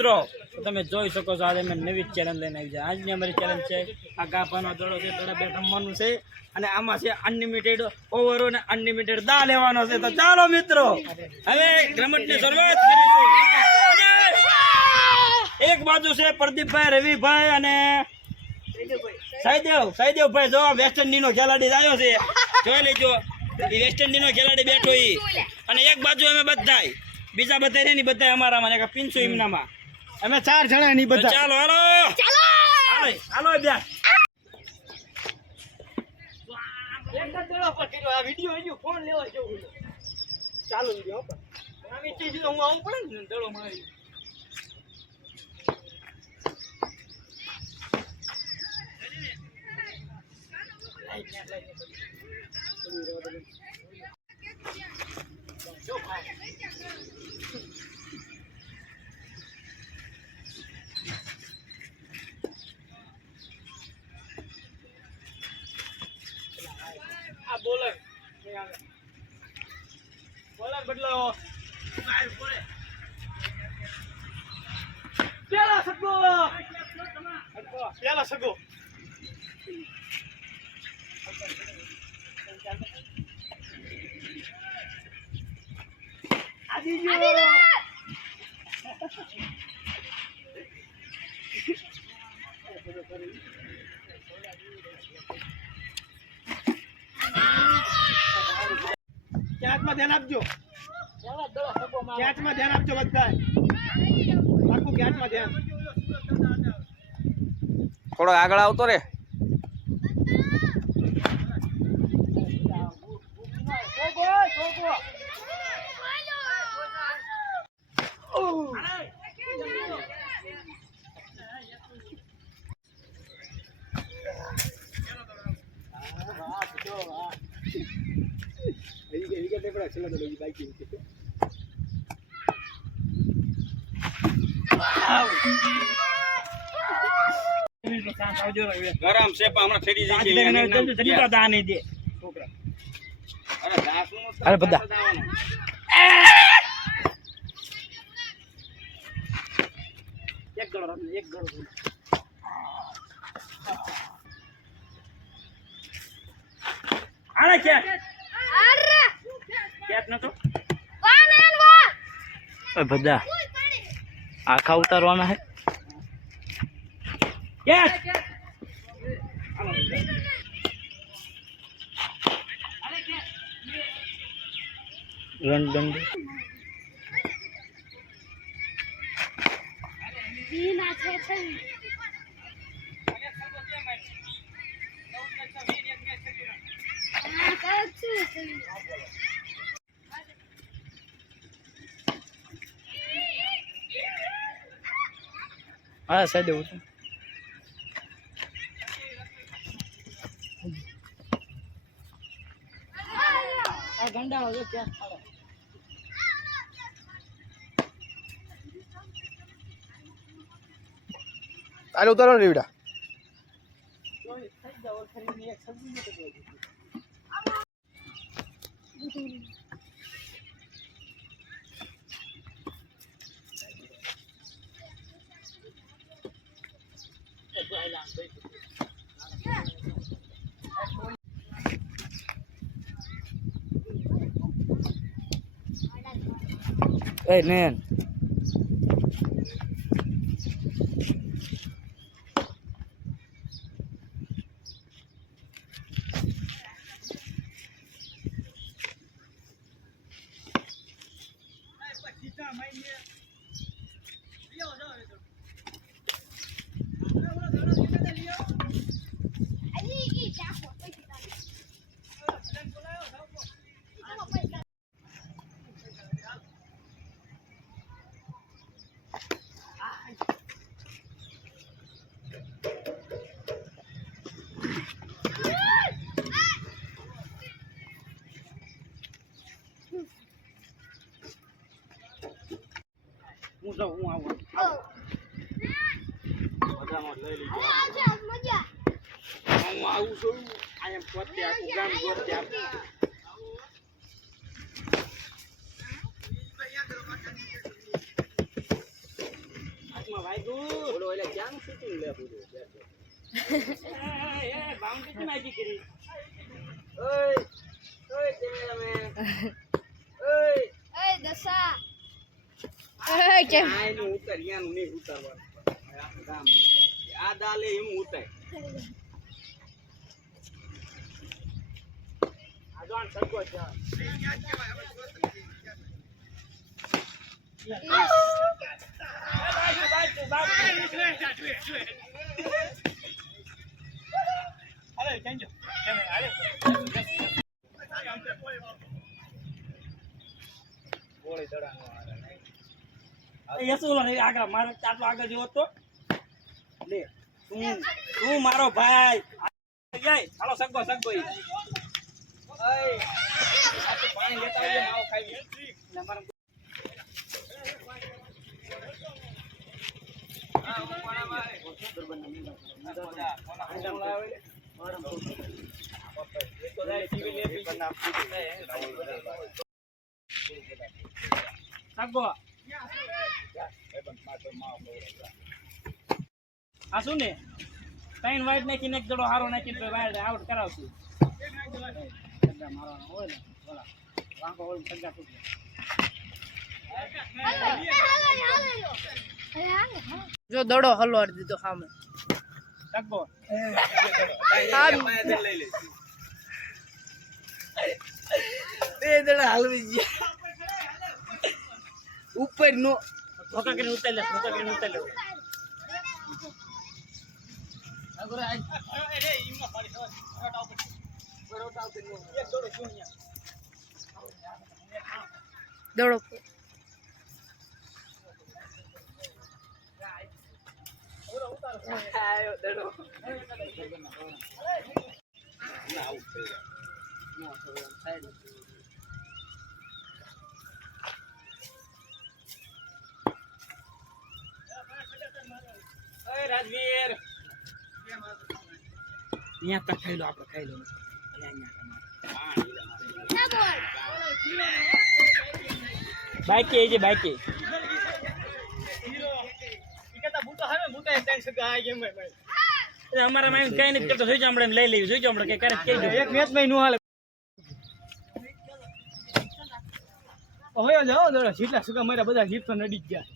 મિત્રો તમે જોઈ શકો છો આજે અમે નવી ચેલેન્જ લઈને આવી છે. આજની અમારી ચેલેન્જ છે આ ગાભાનો દડો છે, દડા બે રમવાનું છે અને આમાં છે અનલિમિટેડ ઓવરો અને અનલિમિટેડ દા લેવાનો છે. તો ચાલો મિત્રો હવે રમતની શરૂઆત કરીશું. એક બાજુ છે પ્રદીપભાઈ, રવિભાઈ અને સાઈદેવભાઈ. જો વેસ્ટ ઇન્ડિઝ નો ખેલાડી આવ્યો છે, જોઈ લેજો. એ વેસ્ટ ઇન્ડિઝ નો ખેલાડી બેઠો ઈ. અને એક બાજુ અમે બધા બીજા બધા રે ની બધા અમારામાં એક પિન્સુ ઇમનામાં અમે 4 જણા ની બધા. ચાલો હાલો હાલો બે એક દડો પર કેલો આ વિડિયો આયો ફોન લેવા જવું ચાલુ વિડિયો પર આ મીટી જો હું આવું પડે ને દડો મારી બોલર બદલાવો પેલા સગો કેચમાં ધ્યાન આપજો, કેચમાં ધ્યાન આપજો બધા. આખું કેચમાં ધ્યાન. થોડો આગળ આવતો રે. ગરમ છે પણ હમણાં ઠરી જાય દા નહીં દે છોકરા. અરે બધા એક ગળો આને કેચ નતો બધા આખા ઉતારવાના હે. કેચ રન દંડ હા સાહેબ એવું આ ગંડાળો જો કેચ પાડે. તારે ઉતારો ને રીવડા. Hey man. હું આવું બધામાં લઈ લીધો. હું આવું છું અહીંયા પોતે આખું ગામ ગોતે આપું. વાગ્યું બોલો એટલે ક્યાંનું શૂટિંગ લે પૂરું એ બાઉન્ડ્રી થી નાખી કરી ઓય ઓય કેમેરામેન ઓય એ દસા એ કેમ આનું ઉતરિયાનું નહીં ઉતારવાનું આ કામ આ દાલે એમ ઉતાર આ જોન સગો છે આગળ મારે આટલો આગળ જેવો તો લે તું મારો ભાઈ ચાલો સગો સગો પાણી લેતા આવજો માવો ખાઈ એટલે મારે આ શું ને ત્રણ વાઇટ નાખીને એક દડો હારો નાખીને વાઇટ આઉટ કરાવશું મારવાનો હોય ને બોલા વાંકો હોય સગા તૂટી જો દડો હલવાડી દીધો સામે સગો બે દડા હલવી ગયા ઉપર નો ધોકા કરીને ઉતારી લે ધોકા કરીને ઉતારી લે દડો રાજવીર અહીંયા તક ખાઈ લો આપણે ખાઈ લો અને અહીંયા બાઈકે જે બાઈકે અમારા માઇન્ડ કઈ નથી કરતો સુઈ જામડે લઈ લેવી સુઈ જામડે કે કરે એક મેચ માં નું હાલે હવે જાઓ દોડા જેટલા સુકા મારા બધા જીત તો નડી જ ગયા